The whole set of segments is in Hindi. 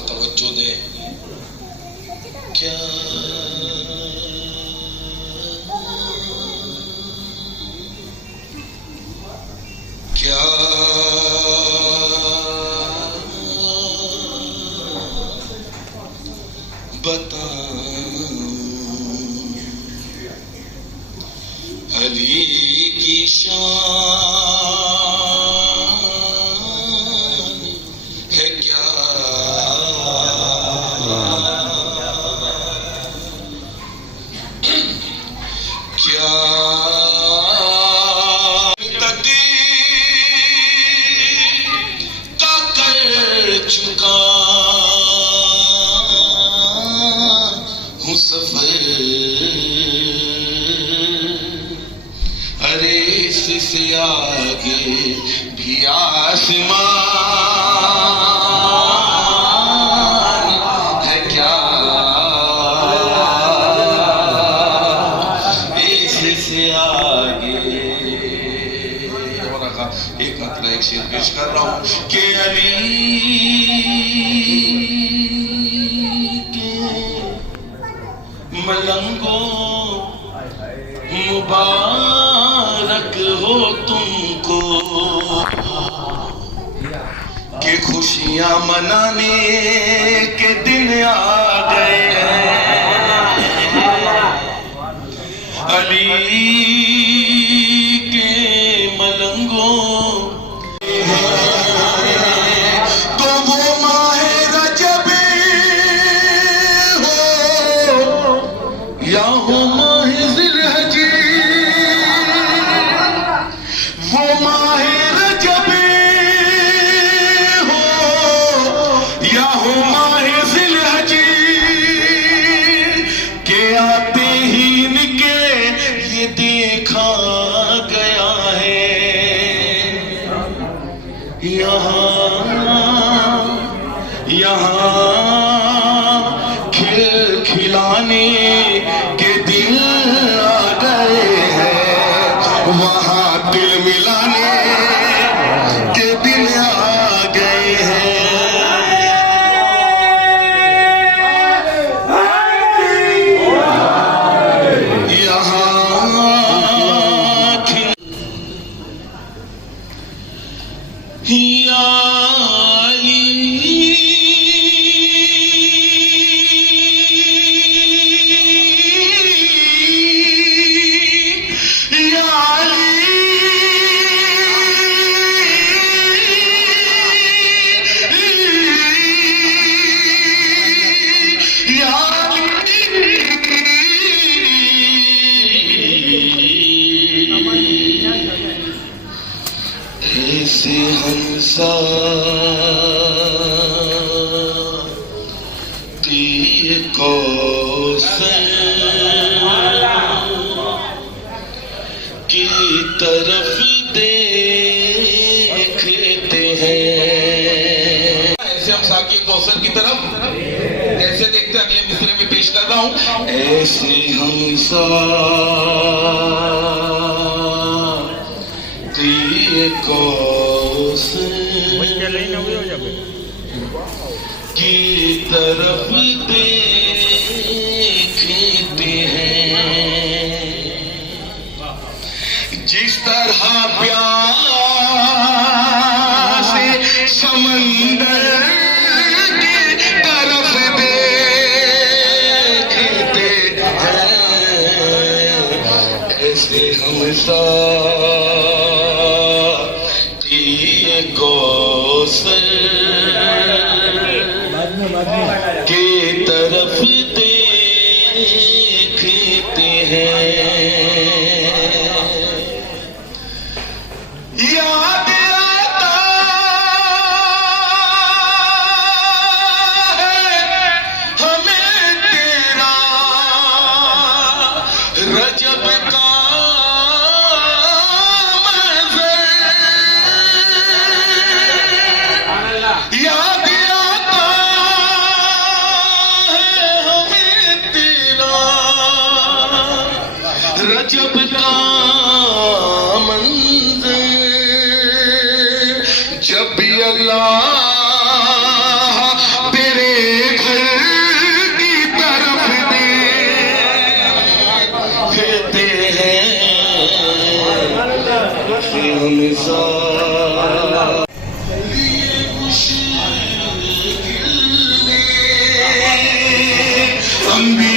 तवज्जो दे। क्या क्या बताऊं अली की शान है क्या। क्या का कर चुका हूँ सफर। अरे इससे आगे भी आसमान है क्या। इससे आगे एक मतलब एक शेर पेश कर रहा हूं कि अली के मलंगों मुबारक हो तुमको कि खुशियां मनाने के दिन आ गए हैं। अली के मलंगों तो वो माहे रजब हो या हो माहे जिलहज, वो माहे रजब हो या हो माहे जिलहज के आते ही इनके ये देखा गया है। यहाँ खिल खिलाने के दिन आ गए हैं, वहाँ दिल मिलाने के दिन आ गए हैं। यहाँ या ऐसे हंसा तीर कौसर की तरफ देखते हैं। ऐसे हम साकी कौसर की तरफ कैसे देखते हैं, अगले मिसरे में पेश कर रहा हूं। ऐसे हंसा की तरफ देखते हैं। जिस तरह प्यार से समंदर की तरफ देखते हैं, ऐसे हम कौसर के तरफ देखते हैं। याद आता है हमें तेरा रजब का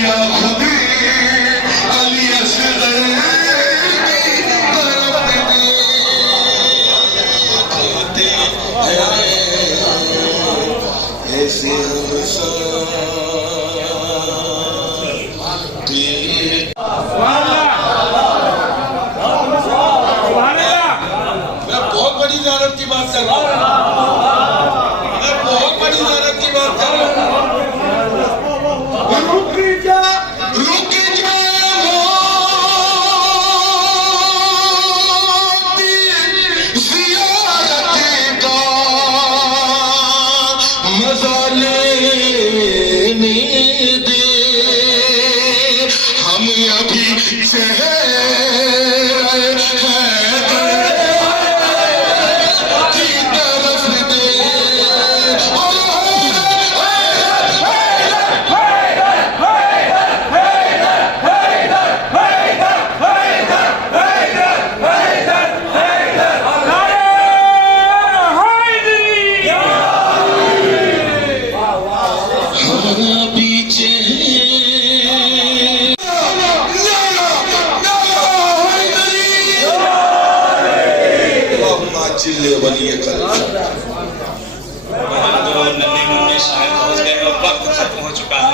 या खुदी अली असगर की तरफ देखते हैं ऐसे मैं बहुत बड़ी ज़ियारत की बात कर रहा हूँ, मैं बहुत बड़ी ज़ियारत की बात कर रहा हूँ। रुक जा ज़ियारत का मज़ा लेने दे, हम अभी चिल्ले बनिए कल नन्हे मुन्ने शायद पहुंच गए और वक्त खत्म हो चुका है।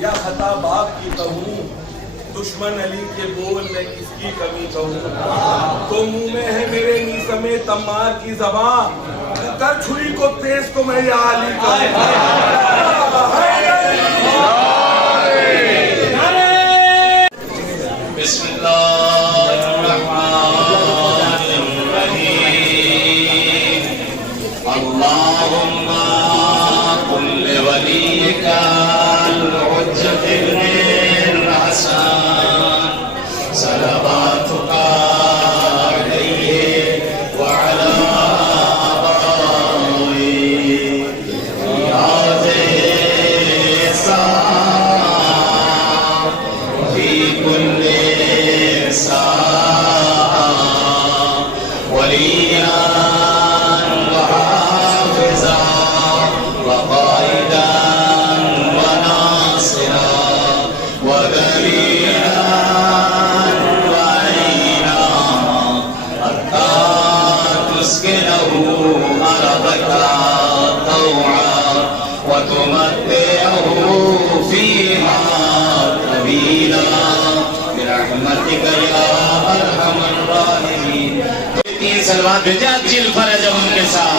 या खता बाप की कहूँ, दुश्मन अली के बोल मैं किसकी कमी कहूँ। तो मुंह में है मेरे नीसमे तम्मार की ज़बां, कर छुरी को तेज तो मैं या अली कहूँ। अल्लाहुम्मा कुल्ल वलीका al-hujjat al-hasan salawatuka alayhi wa ala abawihi ya sa'a fi kulli sa'a waliyan Salman भेजा जिल फरज उनके साथ।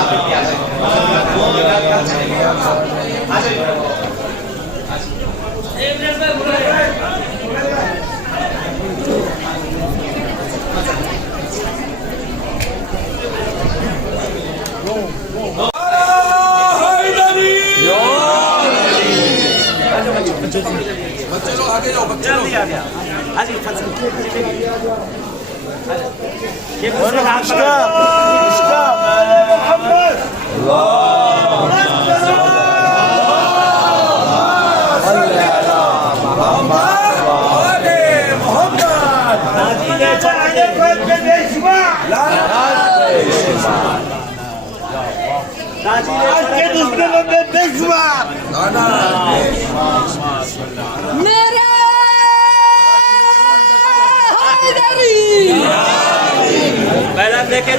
आप बच्चे लोग आगे जाओ, बच्चे लोग मेरे हैदरी। पहला देखे